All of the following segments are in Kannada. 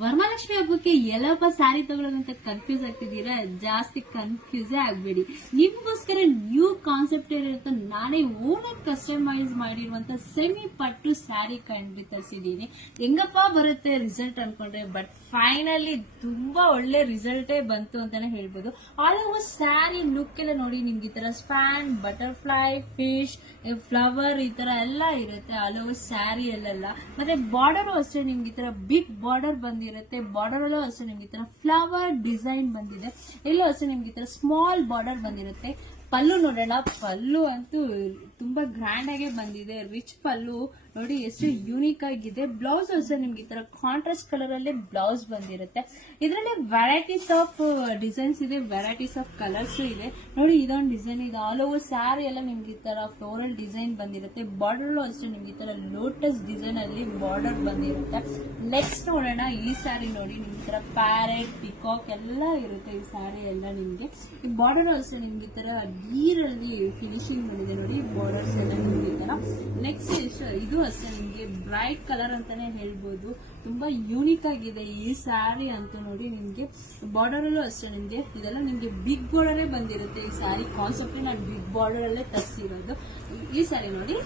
ವರಮಹಾಲಕ್ಷ್ಮಿ ಹಬ್ಬಕ್ಕೆ ಎಲ್ಲಪ್ಪ ಸ್ಯಾರಿ ತಗೊಳ್ಳೋದಂತ ಕನ್ಫ್ಯೂಸ್ ಆಗ್ತಿದ್ದೀರಾ? ಜಾಸ್ತಿ ಕನ್ಫ್ಯೂಸೇ ಆಗ್ಬೇಡಿ. ನಿಮ್ಗೋಸ್ಕರ ನ್ಯೂ ಕಾನ್ಸೆಪ್ಟ್ ಇರುತ್ತೆ. ನಾನೇ ಓನಾಗಿ ಕಸ್ಟಮೈಸ್ ಮಾಡಿರುವಂತ ಸೆಮಿ ಪಟ್ಟು ಸ್ಯಾರಿ ಕಂಡು ತರಿಸಿದೀನಿ. ಹೆಂಗಪ್ಪ ಬರುತ್ತೆ ರಿಸಲ್ಟ್ ಅನ್ಕೊಂಡ್ರೆ, ಬಟ್ ಫೈನಲಿ ತುಂಬಾ ಒಳ್ಳೆ ರಿಸಲ್ಟೇ ಬಂತು ಅಂತಾನೆ ಹೇಳ್ಬೋದು. ಆಲ್ ಓವರ್ ಸ್ಯಾರಿ ಲುಕ್ ಎಲ್ಲ ನೋಡಿ, ನಿಮ್ಗೆ ಈ ತರ ಸ್ಪ್ಯಾನ್, ಬಟರ್ಫ್ಲೈ, ಫಿಶ್, ಫ್ಲವರ್ ಈ ತರ ಎಲ್ಲ ಇರುತ್ತೆ ಆಲ್ ಓವರ್ ಸ್ಯಾರಿ ಅಲ್ಲೆಲ್ಲ. ಮತ್ತೆ ಬಾರ್ಡರ್ ಅಷ್ಟೇ ನಿಮ್ಗೆ ಈ ತರ ಬಿಗ್ ಬಾರ್ಡರ್ ಬಂದಿರುತ್ತೆ. ಬಾರ್ಡರ್ ಅಲ್ಲೂ ಅಷ್ಟೇ ನಿಮ್ಗೆ ಈ ತರ ಫ್ಲವರ್ ಡಿಸೈನ್ ಬಂದಿದೆ. ಎಲ್ಲೂ ಅಷ್ಟೇ ನಿಮ್ಗೆ ಈ ತರ ಸ್ಮಾಲ್ ಬಾರ್ಡರ್ ಬಂದಿರುತ್ತೆ. ಪಲ್ಲು ನೋಡೋಣ. ಪಲ್ಲು ಅಂತೂ ತುಂಬಾ ಗ್ರ್ಯಾಂಡ್ ಆಗಿ ಬಂದಿದೆ. ರಿಚ್ ಪಲ್ಲು ನೋಡಿ, ಎಷ್ಟು ಯೂನಿಕ್ ಆಗಿದೆ. ಬ್ಲೌಸ್ ಅಷ್ಟೇ ನಿಮ್ಗೆ ಈ ತರ ಕಾಂಟ್ರಾಸ್ಟ್ ಕಲರ್ ಅಲ್ಲೇ ಬ್ಲೌಸ್ ಬಂದಿರುತ್ತೆ. ಇದರಲ್ಲಿ ವೆರೈಟೀಸ್ ಆಫ್ ಡಿಸೈನ್ಸ್ ಇದೆ, ವೆರೈಟೀಸ್ ಆಫ್ ಕಲರ್ಸ್ ಇದೆ. ನೋಡಿ, ಇದೊಂದು ಡಿಸೈನ್ ಇದೆ. ಆಲ್ ಓವರ್ ಸ್ಯಾರಿ ಎಲ್ಲ ನಿಮ್ಗೆ ಈ ತರ ಫ್ಲೋರಲ್ ಡಿಸೈನ್ ಬಂದಿರುತ್ತೆ. ಬಾರ್ಡರ್ ಅಷ್ಟೇ ನಿಮ್ಗೆ ಈ ತರ ಲೋಟಸ್ ಡಿಸೈನ್ ಅಲ್ಲಿ ಬಾರ್ಡರ್ ಬಂದಿರುತ್ತೆ. ನೆಕ್ಸ್ಟ್ ನೋಡೋಣ, ಈ ಸ್ಯಾರಿ ನೋಡಿ, ನಿಮ್ಗೆ ಈ ತರ ಪ್ಯಾರೆಟ್, ಪಿಕಾಕ್ ಎಲ್ಲ ಇರುತ್ತೆ ಈ ಸ್ಯಾರಿ ಎಲ್ಲ ನಿಮ್ಗೆ. ಈ ಬಾರ್ಡರ್ ಅಷ್ಟೇ ನಿಮ್ಗೆ ಈ ತರ ನೀರಲ್ಲಿ ಫಿನಿಶಿಂಗ್ ಬಂದಿದೆ ನೋಡಿ, ಬಾರ್ಡರ್ಸ್ ಎಲ್ಲ ನಿಮ್ಗೆ ಈ ತರ. ನೆಕ್ಸ್ಟ್ ಇದು ಅಷ್ಟೇ ನಿಮ್ಗೆ ಬ್ರೈಟ್ ಕಲರ್ ಅಂತಾನೆ ಹೇಳ್ಬೋದು. ತುಂಬಾ ಯೂನಿಕ್ ಆಗಿದೆ ಈ ಸ್ಯಾರಿ ಅಂತೂ. ನೋಡಿ, ನಿಮ್ಗೆ ಬಾರ್ಡರ್ ಅಲ್ಲೂ ಅಷ್ಟೇ ನಿಮ್ಗೆ ಇದೆಲ್ಲ ನಿಮ್ಗೆ ಬಿಗ್ ಬಾರ್ಡರೇ ಬಂದಿರುತ್ತೆ. ಈ ಸ್ಯಾರಿ ಕಾನ್ಸೆಪ್ಟ್ ನಾನು ಬಿಗ್ ಬಾರ್ಡರ್ ಅಲ್ಲೇ ತರಿಸಿರೋದು. ಈ ಸ್ಯಾರಿ ನೋಡಿ,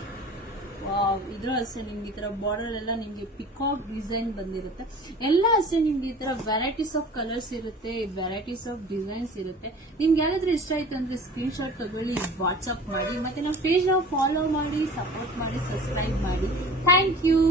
ಇದ್ರ ಅಷ್ಟೇ ನಿಮ್ಗೆ ಈ ತರ ಬಾರ್ಡರ್ ಎಲ್ಲ ನಿಮ್ಗೆ ಪಿಕಾಕ್ ಡಿಸೈನ್ ಬಂದಿರುತ್ತೆ. ಎಲ್ಲ ಅಷ್ಟೇ ನಿಮ್ಗೆ ಈ ತರ ವೆರೈಟೀಸ್ ಆಫ್ ಕಲರ್ಸ್ ಇರುತ್ತೆ, ವೆರೈಟೀಸ್ ಆಫ್ ಡಿಸೈನ್ಸ್ ಇರುತ್ತೆ. ನಿಮ್ಗೆ ಯಾರಾದ್ರೂ ಇಷ್ಟ ಆಯ್ತು ಅಂದ್ರೆ ಸ್ಕ್ರೀನ್ ಶಾಟ್ ತಗೊಳ್ಳಿ, ವಾಟ್ಸ್ಆಪ್ ಮಾಡಿ, ಮತ್ತೆ ನಮ್ಮ ಪೇಜ್ ನ ಫಾಲೋ ಮಾಡಿ, ಸಪೋರ್ಟ್ ಮಾಡಿ, ಸಬ್ಸ್ಕ್ರೈಬ್ ಮಾಡಿ. Thank you.